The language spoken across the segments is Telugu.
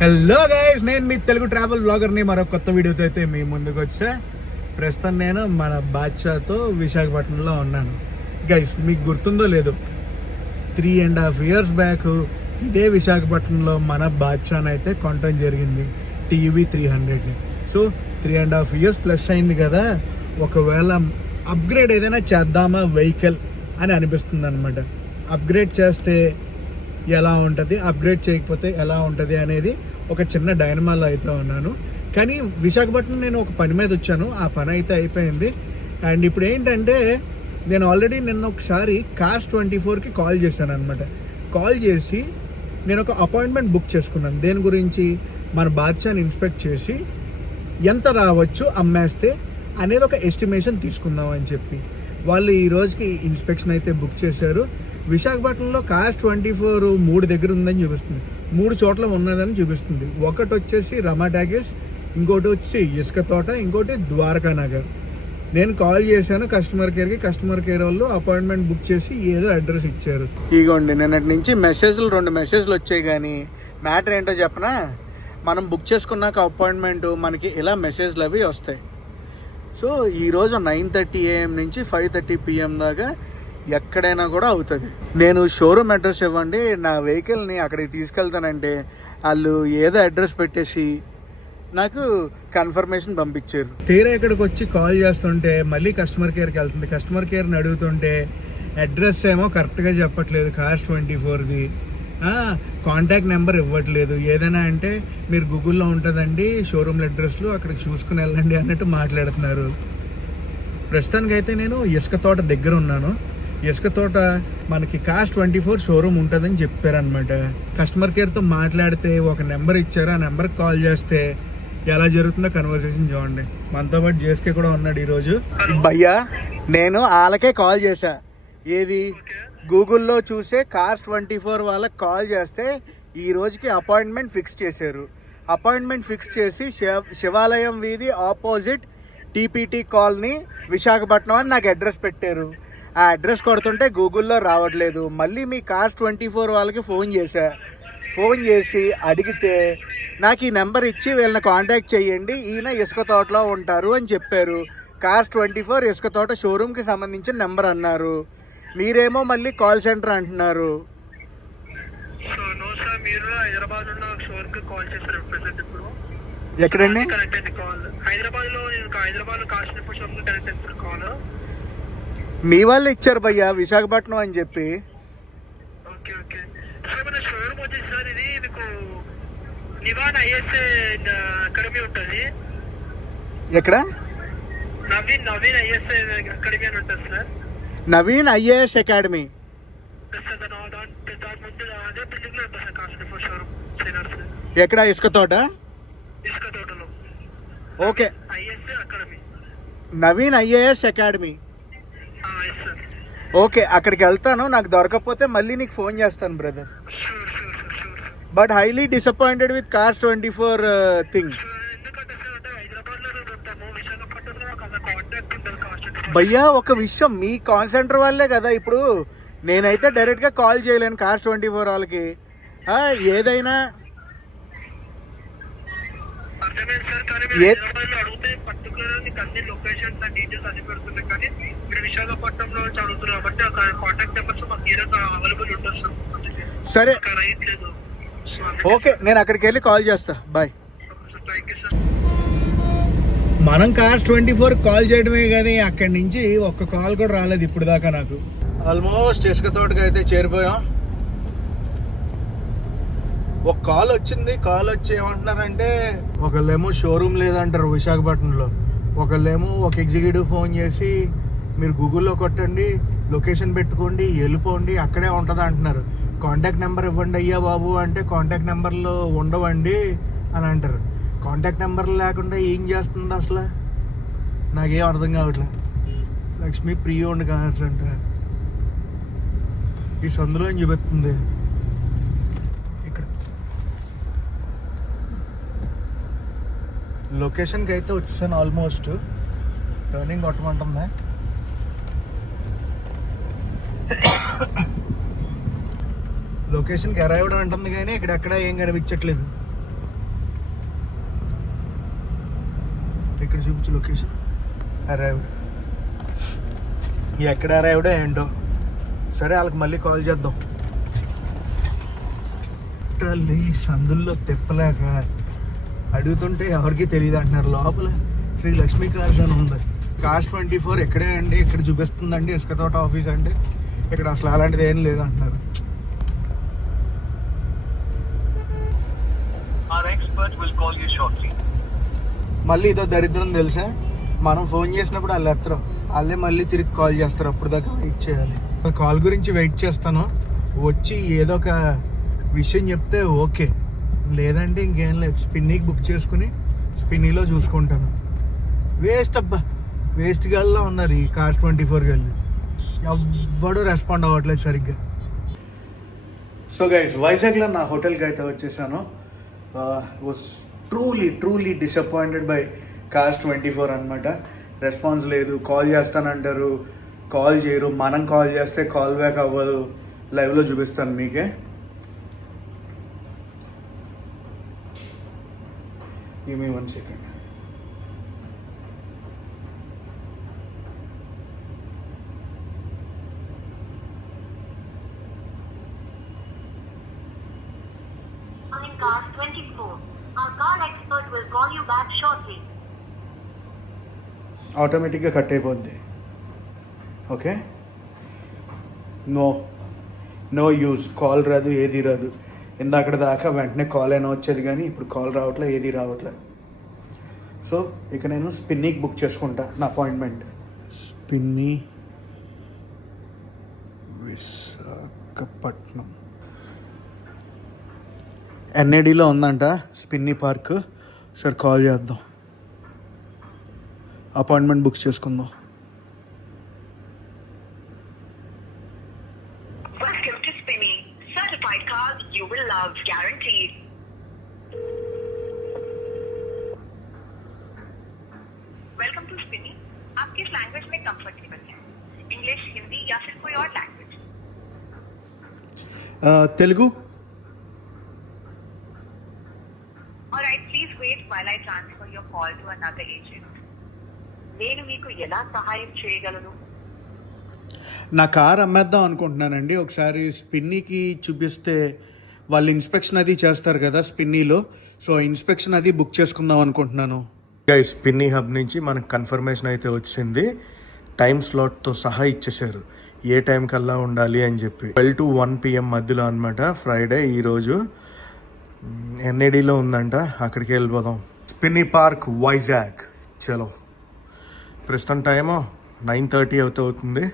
హలో గైస్, నేను మీ తెలుగు ట్రావెల్ బ్లాగర్ని మరొక కొత్త వీడియోతో అయితే మీ ముందుకు వచ్చా. ప్రస్తుతం నేను మన బాద్షాతో విశాఖపట్నంలో ఉన్నాను. గైస్, మీకు గుర్తుందో లేదో 3.5 years బ్యాక్ ఇదే విశాఖపట్నంలో మన బాద్షాని అయితే కొనటం జరిగింది, టీవీ 300ని. సో 3.5 years ప్లస్ అయింది కదా, ఒకవేళ అప్గ్రేడ్ ఏదైనా చేద్దామా వెహికల్ అని అనిపిస్తుంది అనమాట. అప్గ్రేడ్ చేస్తే ఎలా ఉంటుంది, అప్గ్రేడ్ చేయకపోతే ఎలా ఉంటుంది అనేది ఒక చిన్న డైనమాలో అయితే ఉన్నాను. కానీ విశాఖపట్నం నేను ఒక పని మీద వచ్చాను, ఆ పని అయితే అయిపోయింది. అండ్ ఇప్పుడు ఏంటంటే, నేను ఆల్రెడీ నిన్న ఒకసారి Cars24కి కాల్ చేశాను అనమాట. కాల్ చేసి నేను ఒక అపాయింట్మెంట్ బుక్ చేసుకున్నాను. దేని గురించి, మన బాద్షాని ఇన్స్పెక్ట్ చేసి ఎంత రావచ్చు అమ్మేస్తే అనేది ఒక ఎస్టిమేషన్ తీసుకుందాం అని చెప్పి వాళ్ళు ఈ రోజుకి ఇన్స్పెక్షన్ అయితే బుక్ చేశారు. విశాఖపట్నంలో Cars24 3 దగ్గర ఉందని చూపిస్తుంది, 3 చోట్ల ఉన్నదని చూపిస్తుంది. ఒకటి వచ్చేసి రమా టాకీస్, ఇంకోటి వచ్చి ఇసుక తోట, ఇంకోటి ద్వారకా నగర్. నేను కాల్ చేశాను కస్టమర్ కేర్కి. కస్టమర్ కేర్ వాళ్ళు అపాయింట్మెంట్ బుక్ చేసి ఏదో అడ్రస్ ఇచ్చారు. ఇగోండి, నిన్నటి నుంచి 2 మెసేజ్లు వచ్చాయి. కానీ మ్యాటర్ ఏంటో చెప్పనా, మనం బుక్ చేసుకున్నాక అపాయింట్మెంట్ మనకి ఇలా మెసేజ్లు అవి వస్తాయి. సో ఈరోజు 9:30 AM నుంచి 5:30 PM దాకా ఎక్కడైనా కూడా అవుతుంది. నేను షోరూమ్ అడ్రస్ ఇవ్వండి, నా వెహికల్ని అక్కడికి తీసుకెళ్తానంటే వాళ్ళు ఏదో అడ్రస్ పెట్టేసి నాకు కన్ఫర్మేషన్ పంపించారు. తీరా ఇక్కడికి వచ్చి కాల్ చేస్తుంటే మళ్ళీ కస్టమర్ కేర్కి వెళ్తుంది. కస్టమర్ కేర్ని అడుగుతుంటే అడ్రస్ ఏమో కరెక్ట్గా చెప్పట్లేదు, Cars24ది. కాంటాక్ట్ నెంబర్ ఇవ్వట్లేదు. ఏదైనా అంటే మీరు గూగుల్లో ఉంటుందండి షోరూమ్ అడ్రస్లు, అక్కడికి చూసుకుని వెళ్ళండి అన్నట్టు మాట్లాడుతున్నారు. ప్రస్తుతానికైతే నేను ఇసుక తోట దగ్గర ఉన్నాను. ఇసుక తోట మనకి Cars24 షోరూమ్ ఉంటుందని చెప్పారనమాట. కస్టమర్ కేర్తో మాట్లాడితే ఒక నెంబర్ ఇచ్చారు, ఆ నెంబర్కి కాల్ చేస్తే ఎలా జరుగుతుందో కన్వర్సేషన్ చూడండి. మనతో పాటు జేస్కే కూడా ఉన్నాడు ఈరోజు. భయ్యా, నేను వాళ్ళకే కాల్ చేశా. ఏది గూగుల్లో చూసే Cars24 వాళ్ళకి కాల్ చేస్తే ఈ రోజుకి అపాయింట్మెంట్ ఫిక్స్ చేశారు. అపాయింట్మెంట్ ఫిక్స్ చేసి శివాలయం వీధి ఆపోజిట్ టీపీటీ కాలనీ విశాఖపట్నం అని నాకు అడ్రస్ పెట్టారు. ఆ అడ్రస్ కొడుతుంటే గూగుల్లో రావట్లేదు. మళ్ళీ మీ Cars24 వాళ్ళకి ఫోన్ చేశా. ఫోన్ చేసి అడిగితే నాకు ఈ నెంబర్ ఇచ్చి వీళ్ళని కాంటాక్ట్ చేయండి, ఈయన ఇసుక తోటలో ఉంటారు అని చెప్పారు. Cars24 ఇసుక తోట షోరూమ్కి సంబంధించిన నెంబర్ అన్నారు. మీరేమో మళ్ళీ కాల్ సెంటర్ అంటున్నారు. ఎక్కడండి? మీ వాళ్ళు ఇచ్చారు భయ్యా, విశాఖపట్నం అని చెప్పి. ఎక్కడ? Naveen IAS academy. ఎక్కడ? ఇసుక తోట. Okay, Naveen IAS academy. Okay, అక్కడికి వెళ్తాను. నాకు దొరకకపోతే మళ్ళీ నీకు ఫోన్ చేస్తాను brother. But highly disappointed with Cars24 thing. భయ్యా, ఒక విషయం, మీ కాల్ సెంటర్ వాళ్ళే కదా. ఇప్పుడు నేనైతే డైరెక్ట్గా కాల్ చేయలేను Cars24 వాళ్ళకి. ఏదైనా సరే, ఓకే, నేను అక్కడికి వెళ్ళి కాల్ చేస్తా. బాయ్. మనం Cars24 కాల్ చేయడమే కానీ అక్కడి నుంచి ఒక్క కాల్ కూడా రాలేదు ఇప్పుడు దాకా నాకు. ఆల్మోస్ట్ ఇసుక తోటకి అయితే చేరిపోయాం. ఒక కాల్ వచ్చింది. కాల్ వచ్చి ఏమంటున్నారంటే, ఒకళ్ళేమో షోరూమ్ లేదంటారు విశాఖపట్నంలో, ఒకళ్ళేమో ఒక ఎగ్జిక్యూటివ్ ఫోన్ చేసి మీరు గూగుల్లో కొట్టండి, లొకేషన్ పెట్టుకోండి, వెళ్ళిపోండి, అక్కడే ఉంటుంది అంటున్నారు. కాంటాక్ట్ నెంబర్ ఇవ్వండి అయ్యా బాబు అంటే కాంటాక్ట్ నెంబర్లు ఉండవండి అని అంటారు. కాంటాక్ట్ నెంబర్ లేకుండా ఏం చేస్తుంది అసలు నాకేం అర్థం కావట్లే. లక్ష్మి ప్రీ ఓన్డ్ కార్స్ అంట, ఈ సందులో ఏం చూపిస్తుంది. ఇక్కడ లొకేషన్కి అయితే వచ్చాను. ఆల్మోస్ట్ టర్నింగ్ కొట్టమంటుందా. లొకేషన్కి అరైవ్డ్ అంటుంది కానీ ఇక్కడెక్కడ ఏం కనిపించట్లేదు. ఇక్కడ చూపించు లొకేషన్. అరైవ్డ్. ఎక్కడ అరైవ్డో ఏంటో. సరే వాళ్ళకి మళ్ళీ కాల్ చేద్దాం. లిటరల్లీ సందుల్లో తిప్పలేక అడుగుతుంటే ఎవరికి తెలియదు అంటున్నారు. లోపల శ్రీ లక్ష్మీ కార్స్ అని ఉంది. కాస్ట్ 24 ఎక్కడే అండి, ఇక్కడ చూపిస్తుందండి ఇసుక తోట ఆఫీస్ అండి, ఇక్కడ అసలు అలాంటిది ఏం లేదు అంటున్నారు. మళ్ళీ ఇదో దరిద్రం తెలుసా, మనం ఫోన్ చేసినప్పుడు వాళ్ళు ఎత్తరు, వాళ్ళే మళ్ళీ తిరిగి కాల్ చేస్తారు. అప్పుడు దాకా వెయిట్ చేయాలి. కాల్ గురించి వెయిట్ చేస్తాను. వచ్చి ఏదో ఒక విషయం చెప్తే ఓకే, లేదంటే ఇంకేం లేదు. స్పిన్నీకి బుక్ చేసుకుని స్పిన్నీలో చూసుకుంటాను. వేస్ట్ అబ్బా, వేస్ట్ గల్లా ఉన్నారు ఈ కాస్ట్ 24 గల్లి. ఎవ్వడూ రెస్పాండ్ అవ్వట్లేదు సరిగ్గా. సో గైస్, వైజాగ్లో నా హోటల్కి అయితే వచ్చేసాను. Was truly disappointed by cost 24 అనమాట. రెస్పాన్స్ లేదు. కాల్ చేస్తానంటారు, కాల్ చేయరు. మనం కాల్ చేస్తే కాల్ బ్యాక్ అవ్వదు. లైవ్లో చూపిస్తాను మీకే. Give me 1 second. Cast 24. Our call expert will call you back shortly. ఆటోమేటిక్గా కట్ అయిపోద్ది. Okay, no use. కాల్ రాదు, ఏది రాదు. ఇందాక దాకా వెంటనే కాల్ అయినా వచ్చేది, కానీ ఇప్పుడు కాల్ రావట్లే, ఏది రావట్లే. సో ఇక నేను స్పిన్నీకి బుక్ చేసుకుంటా నా అపాయింట్మెంట్. స్పిన్నీ విశాఖపట్నం ఎన్ఏడిలో ఉందంట స్పిన్నీ పార్క్. సరే కాల్ చేద్దాం, అపాయింట్మెంట్ బుక్ చేసుకుందాం. Welcome to Spinny. Certified cars you will love, guaranteed. Welcome to Spinny. आप किस लैंग्वेज में कंफर्टेबल हैं? इंग्लिश, हिंदी या फिर कोई और language? Telugu. Alright, please wait while I transfer your call to another agent. నేను మీకు ఎలా సహాయం చేయగలను? నా కార్ అమ్మేద్దాం అనుకుంటున్నానండి. ఒకసారి స్పిన్నీకి చూపిస్తే వాళ్ళు ఇన్స్పెక్షన్ అది చేస్తారు కదా స్పిన్నీలో. సో ఇన్స్పెక్షన్ అది బుక్ చేసుకుందాం అనుకుంటున్నాను. స్పిన్నీ హబ్ నుంచి మనకు కన్ఫర్మేషన్ అయితే వచ్చింది. టైం స్లాట్తో సహా ఇచ్చేసారు, ఏ టైం కల్లా ఉండాలి అని చెప్పి. 12 to 1 PM మధ్యలో అనమాట. ఫ్రైడే ఈరోజు. ఎన్ఏడిలో ఉందంట, అక్కడికి వెళ్ళిపోదాం. Spiny park Vizag. చలో, ప్రస్తుతం టైము 9:30 అవుతుంది.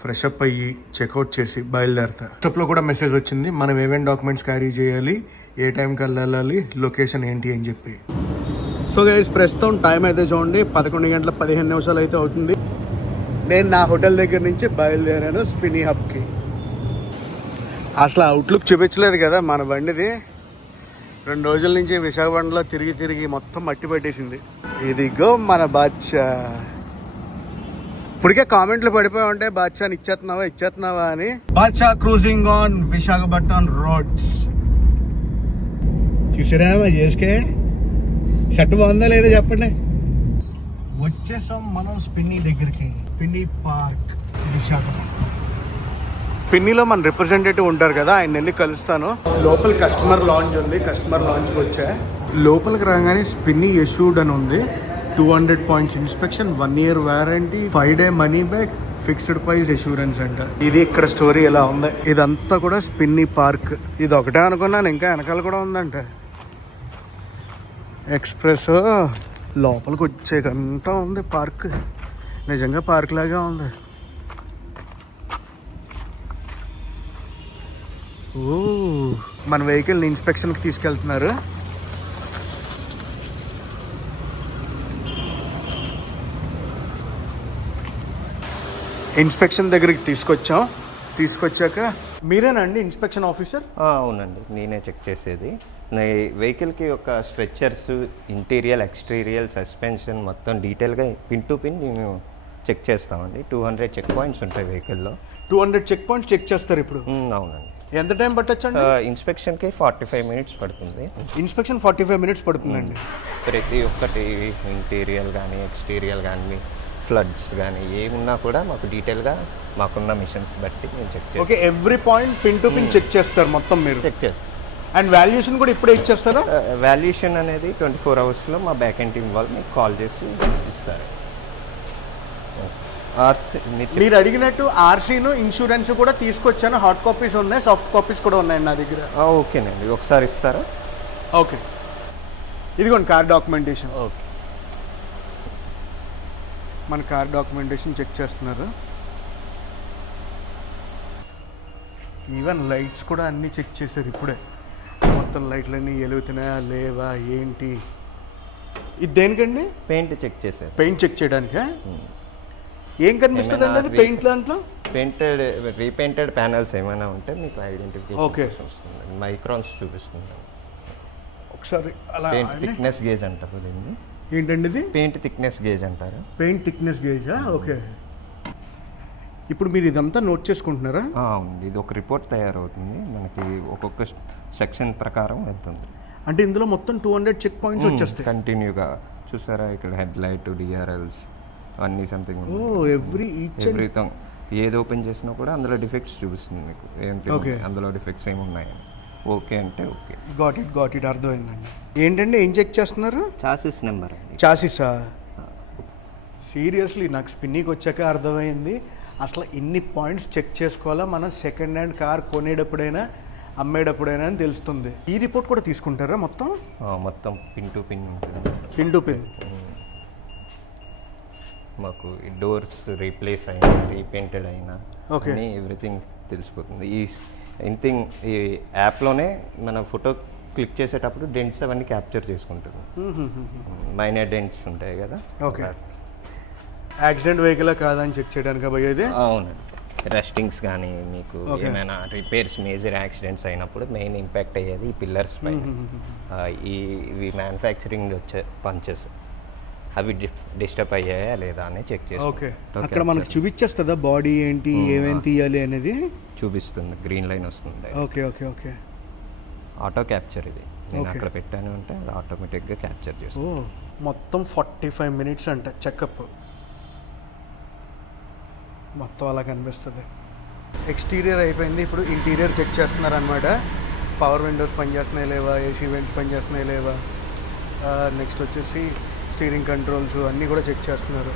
ఫ్రెష్ అప్ అయ్యి చెక్అవుట్ చేసి బయలుదేరుతా. వాట్సాప్లో కూడా మెసేజ్ వచ్చింది, మనం ఏమేమి డాక్యుమెంట్స్ క్యారీ చేయాలి, ఏ టైంకి వెళ్ళాలి, లొకేషన్ ఏంటి అని చెప్పి. సో గైస్, ప్రస్తుతం టైం అయితే చూడండి 11:15 అయితే అవుతుంది. నేను నా హోటల్ దగ్గర నుంచి బయలుదేరాను స్పిన్నీ హబ్కి. అసలు అవుట్లుక్ చూపించలేదు కదా మన బండిది. 2 రోజుల నుంచి విశాఖపట్నంలో తిరిగి మొత్తం మట్టి పట్టేసింది. ఇదిగో మన బాద్షా. ఇప్పటికే కామెంట్లు పడిపోయి ఉంటాయి, బాద్షాని ఇచ్చేస్తున్నావా అని. Badshah cruising on Visakhapatnam roads. చూసారా చేసుకే షర్ట్ బాగుందా లేదా చెప్పండి. వచ్చేసాం మనం స్పిన్నీ దగ్గరికి. Spiny park Visakhapatnam. స్పిన్నీలో మన రిప్రజెంటేటివ్ ఉంటారు కదా, ఆయన వెళ్ళి కలుస్తాను. లోపల కస్టమర్ లాంచ్ ఉంది, కస్టమర్ లాంచ్కి వచ్చా. లోపలికి రాగానే స్పిన్నీ యష్యూడ్ అని ఉంది. 200 points inspection, 1 year warranty, 5 day money back, fixed price assurance అంట. ఇది ఇక్కడ స్టోరీ ఎలా ఉంది. ఇదంతా కూడా స్పిన్నీ పార్క్. ఇది ఒకటే అనుకున్నాను, ఇంకా వెనకాల కూడా ఉందంట. ఎక్స్ప్రెస్ లోపలికి వచ్చేకంతా ఉంది పార్క్. నిజంగా పార్క్ లాగా ఉంది. ఓ, మన వెహికల్ని ఇన్స్పెక్షన్కి తీసుకెళ్తున్నారు. ఇన్స్పెక్షన్ దగ్గరికి తీసుకొచ్చాక మీరేనండి ఇన్స్పెక్షన్ ఆఫీసర్? అవునండి, నేనే చెక్ చేసేది. నా వెహికల్కి ఒక స్ట్రెచ్చర్స్, ఇంటీరియర్, ఎక్స్టీరియర్, సస్పెన్షన్ మొత్తం డీటెయిల్గా పిన్ టు పిన్ మేము చెక్ చేస్తామండి. 200 చెక్ పాయింట్స్ ఉంటాయి వెహికల్లో. 200 చెక్ పాయింట్స్ చెక్ చేస్తారు ఇప్పుడు? అవునండి. ఎంత టైం పట్టొచ్చండి? ఇన్స్పెక్షన్కి 45 మినిట్స్ పడుతుంది. ఇన్స్పెక్షన్ 45 మినిట్స్ పడుతుందండి. ప్రతి ఒక్కటి ఇంటీరియర్ కానీ ఎక్స్టీరియర్ కానీ ఫ్లడ్స్ కానీ ఏమున్నా కూడా మాకు డీటెయిల్గా మాకున్న మిషన్స్ బట్టి మేము చెక్ చేస్తాం. Okay, every point pin to pin check చేస్తారు మొత్తం మీరు. చెక్ చేస్తాం. అండ్ వాల్యుయేషన్ కూడా ఇప్పుడే ఇచ్చేస్తారా? వాల్యుయేషన్ అనేది 24 అవర్స్లో మా బ్యాక్ ఎండ్ టీమ్ వాళ్ళు మీకు కాల్ చేసి ఇస్తారు. మీరు అడిగినట్టు ఆర్సీను ఇన్సూరెన్స్ కూడా తీసుకొచ్చాను. హార్డ్ కాపీస్ ఉన్నాయి, సాఫ్ట్ కాపీస్ కూడా ఉన్నాయండి నా దగ్గర. ఓకేనండి, ఒకసారి ఇస్తారా? ఓకే, ఇదిగోండి కార్ డాక్యుమెంటేషన్. ఓకే, మన కార్ డాక్యుమెంటేషన్ చెక్ చేస్తున్నారు. ఈవెన్ లైట్స్ కూడా అన్నీ చెక్ చేశారు ఇప్పుడే. మొత్తం లైట్లన్నీ వెలుగుతున్నాయా లేవా ఏంటి. ఇది దేనికండి? పెయింట్ చెక్ చేశారు. పెయింట్ చెక్ చేయడానికా? ఏం కనిపిస్తుంది అండి పెయింట్ దాంట్లో? పెయింటెడ్ రీపెయింటెడ్ ప్యానల్స్ ఏమైనా ఉంటే మీకు ఐడెంటిఫికేషన్ ఓకే వస్తుంది. మైక్రాన్స్ చూపిస్తుంది. ఒకసారి అలా పెయింట్ థిక్నెస్ గేజ్ అంటారు దీన్ని. ఏంటండి ఇది? పెయింట్ థిక్నెస్ గేజ్ అంటారు. పెయింట్ థిక్నెస్ గేజా? ఓకే. ఇప్పుడు మీరు ఇదంతా నోట్ చేసుకుంటున్నారా? అవునండి, ఇది ఒక రిపోర్ట్ తయారవుతుంది మనకి. ఒక్కొక్క సెక్షన్ ప్రకారం వెళ్తుంది. అంటే ఇందులో మొత్తం 200 చెక్ పాయింట్స్ వచ్చేస్తాయి కంటిన్యూగా. చూసారా ఇక్కడ హెడ్ లైట్, డిఆర్ఎల్స్ అన్నీ సంథింగ్. ఎవ్రీథింగ్ ఏది ఓపెన్ చేసినా కూడా అందులో డిఫెక్ట్స్ చూపిస్తుంది మీకు. ఏంటి అందులో డిఫెక్ట్స్ ఏమి ఉన్నాయని. ఓకే అంటే ఓకే. గాట్ ఇట్ అర్థమైందండి. ఏంటండి ఏం చెక్ చేస్తున్నారు? Chassis number. చాసిసా? సీరియస్లీ నాకు స్పిన్నింగ్ వచ్చాక అర్థమైంది అసలు ఇన్ని పాయింట్స్ చెక్ చేసుకోవాలా మనం సెకండ్ హ్యాండ్ కార్ కొనేటప్పుడైనా అమ్మేటప్పుడైనా అని తెలుస్తుంది. ఈ రిపోర్ట్ కూడా తీసుకుంటారా మొత్తం? మొత్తం పిన్ టు పిన్ ఉంటుంది. Pin to pin. మాకు డోర్స్ రీప్లేస్ అయినా రీపెయింటెడ్ అయినా అని ఎవ్రీథింగ్ తెలిసిపోతుంది. ఈ యాప్లోనే మన ఫోటో క్లిక్ చేసేటప్పుడు డెంట్స్ అవన్నీ క్యాప్చర్ చేసుకుంటుంది. మైనర్ డెంట్స్ ఉంటాయి కదా. ఓకే, యాక్సిడెంట్ వెహికల్ కాదని చెక్ చేయడానికి పోయేది. అవునండి, రస్టింగ్స్ కానీ మీకు ఏమైనా రిపేర్స్ మేజర్ యాక్సిడెంట్స్ అయినప్పుడు మెయిన్ ఇంపాక్ట్ అయ్యేది ఈ పిల్లర్స్ పైన. ఇవి మ్యానుఫ్యాక్చరింగ్ వచ్చే పంచెస్ అవి డిస్టర్బ్ అయ్యాయా లేదా అని చెక్ చేసి. ఓకే, అక్కడ మనకు చూపించేస్తుందా బాడీ ఏంటి ఏమేమి తీయాలి అనేది? చూపిస్తుంది, గ్రీన్ లైన్ వస్తుంది. Okay okay okay. Auto capture ఇది. నేను అక్కడ పెట్టాను అంటే అది ఆటోమేటిక్గా క్యాప్చర్ చేస్తుంది. మొత్తం 45 మినిట్స్ అంట చెకప్. మొత్తం అలా కనిపిస్తుంది. ఎక్స్టీరియర్ అయిపోయింది, ఇప్పుడు ఇంటీరియర్ చెక్ చేస్తున్నారు అనమాట. పవర్ విండోస్ పనిచేస్తున్నాయి లేవా, ఏసీ వెంట్స్ పనిచేస్తున్నాయి లేవా, నెక్స్ట్ వచ్చేసి స్టీరింగ్ కంట్రోల్స్ అన్నీ కూడా చెక్ చేస్తున్నారు.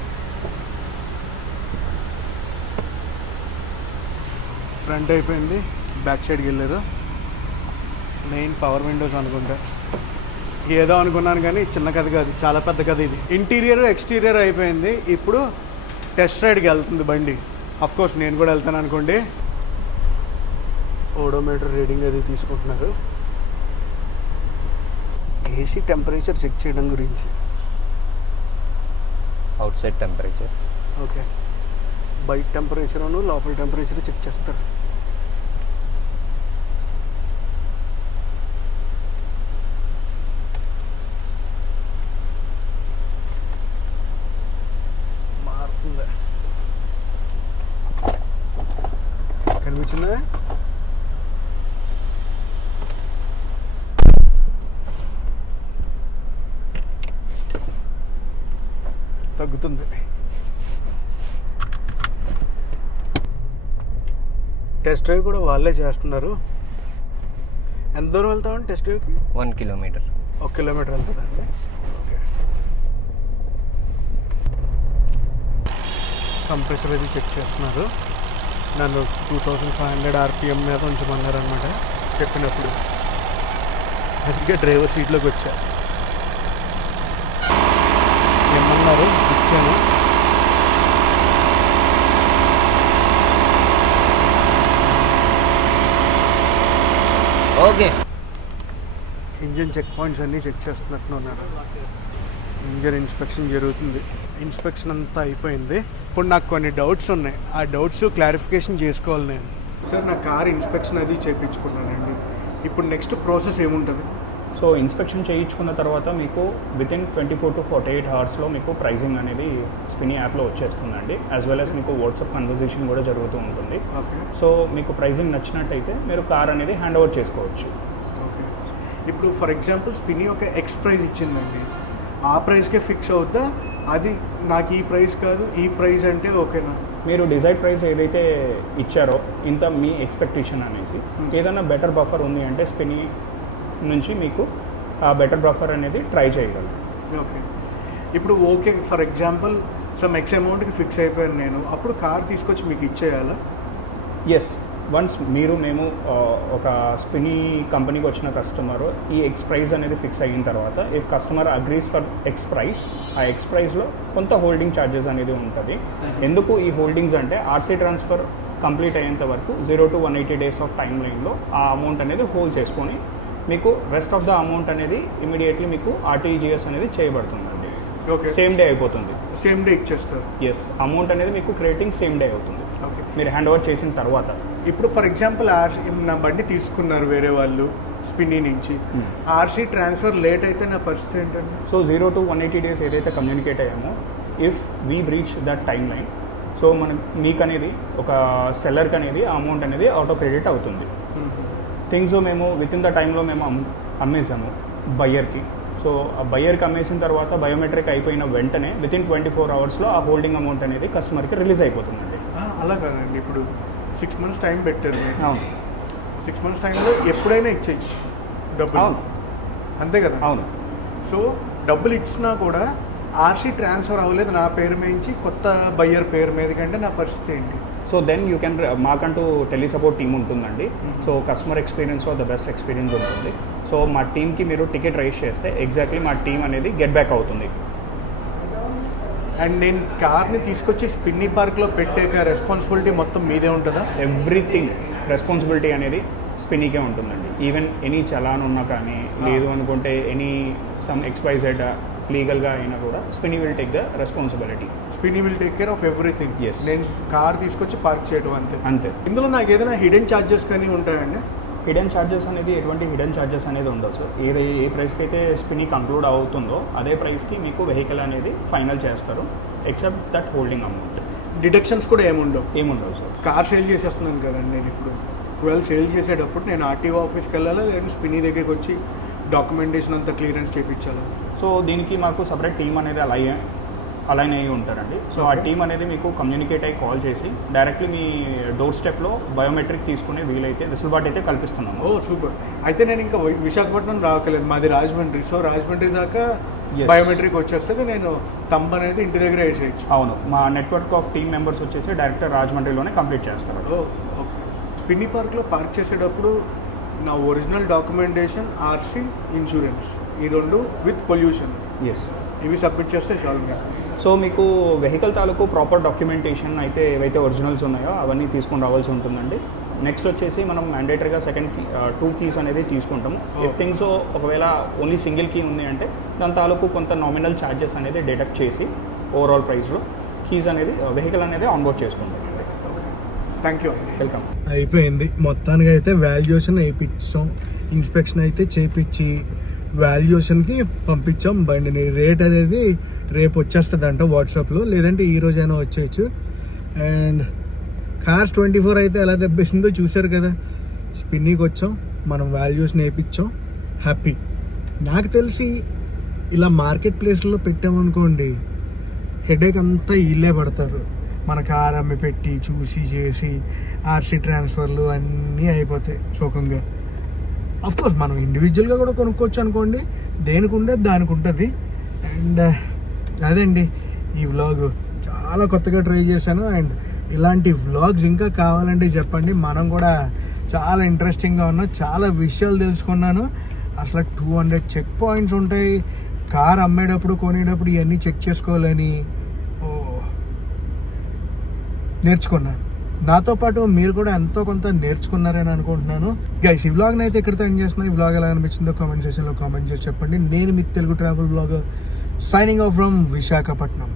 ఫ్రంట్ అయిపోయింది, బ్యాక్ సైడ్కి వెళ్ళారు. మెయిన్ పవర్ విండోస్ అనుకుంటా. ఏదో అనుకున్నాను కానీ చిన్న కథ కాదు, చాలా పెద్ద కథ ఇది. ఇంటీరియర్ ఎక్స్టీరియర్ అయిపోయింది, ఇప్పుడు టెస్ట్ రైడ్కి వెళ్తుంది బండి. అఫ్కోర్స్ నేను కూడా వెళ్తాను అనుకోండి. ఓడోమీటర్ రీడింగ్ అది తీసుకుంటున్నారు. ఏసీ టెంపరేచర్ చెక్ చేయడం గురించి. Out side temperature. ఓకే, బయట టెంపరేచర్ను లోపల టెంపరేచర్ చెక్ చేస్తారు. మారుతుందా కనిపించిందా? తగ్గుతుంది. టెస్ట్ డ్రైవ్ కూడా వాళ్ళే చేస్తున్నారు. ఎంత దూరం వెళ్తామండి టెస్ట్ డ్రైవ్కి? 1 కిలోమీటర్. 1 కిలోమీటర్ వెళ్తుందండి. ఓకే, కంప్రెసర్ అది చెక్ చేస్తున్నారు. నన్ను 2500 RPM మీద ఉంచమన్నారు అనమాట చెప్పినప్పుడు. అందుకే డ్రైవర్ సీట్లోకి వచ్చా. ఏమన్నారు ఇచ్చాను. ఓకే, ఇంజన్ చెక్ పాయింట్స్ అన్నీ చెక్ చేస్తున్నట్టు ఉన్నారు. ఇంజన్ ఇన్స్పెక్షన్ జరుగుతుంది. ఇన్స్పెక్షన్ అంతా అయిపోయింది. ఇప్పుడు నాకు కొన్ని డౌట్స్ ఉన్నాయి, ఆ డౌట్స్ క్లారిఫికేషన్ చేసుకోవాలి నేను. సార్ నా కార్ ఇన్స్పెక్షన్ అది చేయించుకున్నానండి. ఇప్పుడు నెక్స్ట్ ప్రాసెస్ ఏముంటుంది? సో ఇన్స్పెక్షన్ చేయించుకున్న తర్వాత మీకు వితిన్ 24 to 48 అవర్స్లో మీకు ప్రైజింగ్ అనేది స్పినీ యాప్లో వచ్చేస్తుందండి. యాజ్ వెల్ యాజ్ మీకు వాట్సాప్ కన్వర్జేషన్ కూడా జరుగుతూ ఉంటుంది. సో మీకు ప్రైజింగ్ నచ్చినట్టయితే మీరు కార్ అనేది హ్యాండ్ ఓవర్ చేసుకోవచ్చు. ఇప్పుడు ఫర్ ఎగ్జాంపుల్ స్పిన్నీ ఒక ఎక్స్ ప్రైస్ ఇచ్చిందండి, ఆ ప్రైస్కే ఫిక్స్ అవుద్దా, అది నాకు ఈ ప్రైస్ కాదు ఈ ప్రైస్ అంటే ఓకేనా? మీరు డిజైర్ ప్రైస్ ఏదైతే ఇచ్చారో ఇంత మీ ఎక్స్పెక్టేషన్ అనేసి ఏదైనా బెటర్ బఫర్ ఉంది అంటే స్పిన్నీ నుంచి మీకు ఆ బెటర్ బఫర్ అనేది ట్రై చేయగలరు. ఓకే, ఇప్పుడు okay for example some X అమౌంట్కి ఫిక్స్ అయిపోయాను నేను, అప్పుడు కార్ తీసుకొచ్చి మీకు ఇచ్చేయాలా? ఎస్, వన్స్ మేము ఒక స్పినీ కంపెనీకి వచ్చిన కస్టమర్ ఈ ఎక్స్ ప్రైస్ అనేది ఫిక్స్ అయిన తర్వాత if customer agrees for X price, ఆ ఎక్స్ ప్రైస్లో కొంత హోల్డింగ్ ఛార్జెస్ అనేది ఉంటుంది. ఎందుకు ఈ హోల్డింగ్స్ అంటే ఆర్సీ ట్రాన్స్ఫర్ కంప్లీట్ అయ్యేంత వరకు 0 to 180 days ఆఫ్ టైం లైన్లో ఆ అమౌంట్ అనేది హోల్డ్ చేసుకొని మీకు రెస్ట్ ఆఫ్ ద అమౌంట్ అనేది ఇమీడియట్లీ మీకు ఆర్టీజీఎస్ అనేది చేయబడుతుందండి. ఓకే, సేమ్ డే అయిపోతుంది. సేమ్ డే ఇచ్చేస్తారు? ఎస్, అమౌంట్ అనేది మీకు క్రియేటింగ్ సేమ్ డే అవుతుంది. ఓకే, మీరు హ్యాండ్ ఓవర్ చేసిన తర్వాత. ఇప్పుడు ఫర్ ఎగ్జాంపుల్ నా బండి తీసుకున్నారు వేరే వాళ్ళు స్పిన్నీ నుంచి, ఆర్సీ ట్రాన్స్ఫర్ లేట్ అయితే నా పరిస్థితి ఏంటంటే? సో 0 to 180 days ఏదైతే కమ్యూనికేట్ అయ్యామో if we breach that timeline, so మీకు అనేది ఒక సెల్లర్కి అనేది ఆ అమౌంట్ అనేది ఆటో క్రెడిట్ అవుతుంది. థింగ్స్ మేము విత్ ఇన్ ద టైంలో మేము అమ్మేసాము బయ్యర్కి. సో ఆ బయ్యర్కి అమ్మేసిన తర్వాత బయోమెట్రిక్ అయిపోయిన వెంటనే వితిన్ 24 అవర్స్లో ఆ హోల్డింగ్ అమౌంట్ అనేది కస్టమర్కి రిలీజ్ అయిపోతుందండి. అలా కాదండి, ఇప్పుడు 6 months టైం పెట్టారు. అవును, 6 months టైంలో ఎప్పుడైనా ఇచ్చేయచ్చు డబ్బులు. అవును, అంతే కదా? అవును. సో డబ్బులు ఇచ్చినా కూడా ఆర్సీ ట్రాన్స్ఫర్ అవ్వలేదు నా పేరు మీద కొత్త బయ్యర్ పేరు మీద కంటే నా పరిస్థితి ఏంటి? సో దెన్ యూ కెన్ మాకంటూ టెలి సపోర్ట్ టీమ్ ఉంటుందండి. సో కస్టమర్ ఎక్స్పీరియన్స్లో ద బెస్ట్ ఎక్స్పీరియన్స్ ఉంటుంది. సో మా టీమ్కి మీరు టికెట్ రైజ్ చేస్తే ఎగ్జాక్ట్లీ మా టీం అనేది గెట్ బ్యాక్ అవుతుంది. అండ్ నేను కార్ని తీసుకొచ్చి స్పిన్నీ పార్క్లో పెట్టాక రెస్పాన్సిబిలిటీ మొత్తం మీదే ఉంటుందా? ఎవ్రీథింగ్ రెస్పాన్సిబిలిటీ అనేది స్పిన్నీకే ఉంటుందండి. ఈవెన్ ఎనీ చలాన్ ఉన్నా కానీ లేదు అనుకుంటే ఎనీ సమ్ XYZ లీగల్గా అయినా కూడా spiny will take the responsibility. Spiny will take care of everything. Yes. నేను కార్ తీసుకొచ్చి పార్క్ చేయడం అంతే. అంతే. ఇందులో నాకు ఏదైనా హిడెన్ ఛార్జెస్ కానీ ఉంటాయండి? హిడెన్ ఛార్జెస్ అనేది ఎటువంటి హిడెన్ ఛార్జెస్ అనేది ఉండదు. సో ఏ ప్రైస్కి అయితే స్పిన్నీ కంక్లూడ్ అవుతుందో అదే ప్రైస్కి మీకు వెహికల్ అనేది ఫైనల్ చేస్తారు, except that holding amount. Deductions కూడా ఏముండవు? ఏముండవు సార్. కార్ సేల్ చేసేస్తున్నాను కదండి నేను ఇప్పుడు. ఒకవేళ సేల్ చేసేటప్పుడు నేను ఆర్టీఓ ఆఫీస్కి వెళ్ళాలా, లేదంటే స్పిన్నీ దగ్గరికి వచ్చి డాక్యుమెంటేషన్ అంతా క్లియరెన్స్ చేయించాలా? సో దీనికి మాకు సపరేట్ టీం అనేది అలైన్ అయ్యి ఉంటారండి. సో ఆ టీం అనేది మీకు కమ్యూనికేట్ అయ్యి కాల్ చేసి డైరెక్ట్లీ మీ డోర్ స్టెప్లో బయోమెట్రిక్ తీసుకునే వీలైతే వెసులుబాటు అయితే కల్పిస్తున్నాము. ఓ సూపర్. అయితే నేను ఇంకా విశాఖపట్నం రావట్లేదు, మాది రాజమండ్రి. సో రాజమండ్రి దాకా Yes. బయోమెట్రిక్ వచ్చేస్తుంది, నేను తంబ్ అనేది ఇంటి దగ్గర వేసేయచ్చు. అవును, మా నెట్వర్క్ ఆఫ్ టీమ్ మెంబర్స్ వచ్చేసి డైరెక్టర్ రాజమండ్రిలోనే కంప్లీట్ చేస్తారు. ఓకే. స్పిన్నీ పార్క్లో పార్క్ చేసేటప్పుడు నా ఒరిజినల్ డాక్యుమెంటేషన్, ఆర్సీ, ఇన్సూరెన్స్, ఈ రెండు విత్ పొల్యూషన్, ఎస్, ఇవి సబ్మిట్ చేస్తే చాలు మీకు. సో మీకు వెహికల్ తాలూకు ప్రాపర్ డాక్యుమెంటేషన్ అయితే ఏవైతే ఒరిజినల్స్ ఉన్నాయో అవన్నీ తీసుకొని రావాల్సి ఉంటుందండి. నెక్స్ట్ వచ్చేసి మనం మ్యాండేటరీగా సెకండ్ కీ 2 keys అనేది తీసుకుంటాము. ఇఫ్ థింగ్స్ ఒకవేళ ఓన్లీ సింగిల్ కీ ఉంది అంటే దాని తాలూకు కొంత నామినల్ ఛార్జెస్ అనేది డిడక్ట్ చేసి ఓవరాల్ ప్రైస్లో కీస్ అనేది వెహికల్ అనేది ఆన్బోర్డ్ చేసుకుంటాం. థ్యాంక్ యూ అండి. వెల్కమ్. అయిపోయింది మొత్తానికి అయితే వాల్యుయేషన్ వేయించాం, ఇన్స్పెక్షన్ అయితే చేపించి వాల్యుయేషన్కి పంపించాం. బండిని రేట్ అనేది రేపు వచ్చేస్తుంది అంట వాట్సాప్లో, లేదంటే ఈ రోజైనా వచ్చేయచ్చు. అండ్ కార్స్ 24 అయితే ఎలా దెబ్బేసిందో చూశారు కదా. స్పిన్నీకి వచ్చాం, మనం వాల్యుయేషన్ వేయించాం, హ్యాపీ. నాకు తెలిసి ఇలా మార్కెట్ ప్లేస్లో పెట్టామనుకోండి హెడేక్ అంతా వీళ్ళే పడతారు. మన కార్ అమ్మి పెట్టి చూసి చేసి ఆర్సీ ట్రాన్స్ఫర్లు అన్నీ అయిపోతాయి సుఖంగా. అఫ్కోర్స్ మనం ఇండివిజువల్గా కూడా కొనుక్కోవచ్చు అనుకోండి, దేనికి ఉండేది దానికి ఉంటుంది. అండ్ అదండి ఈ వ్లాగ్ చాలా కొత్తగా ట్రై చేశాను. అండ్ ఇలాంటి వ్లాగ్స్ ఇంకా కావాలంటే చెప్పండి, మనం కూడా చాలా ఇంట్రెస్టింగ్గా ఉన్నాం, చాలా విషయాలు తెలుసుకున్నాను. అసలు 200 చెక్ పాయింట్స్ ఉంటాయి కార్ అమ్మేటప్పుడు కొనేటప్పుడు, ఇవన్నీ చెక్ చేసుకోవాలని నేర్చుకున్నాను. నాతో పాటు మీరు కూడా ఎంతో కొంత నేర్చుకున్నారని అనుకుంటున్నాను. గైస్, ఈ వ్లాగ్ని అయితే ఇక్కడితో ఎండ్ చేస్తున్నా. ఈ వ్లాగ్ ఎలా అనిపించిందో కామెంట్ సెక్షన్లో కామెంట్ చేసి చెప్పండి. నేను మీ Telugu travel vlogger signing off from Visakhapatnam.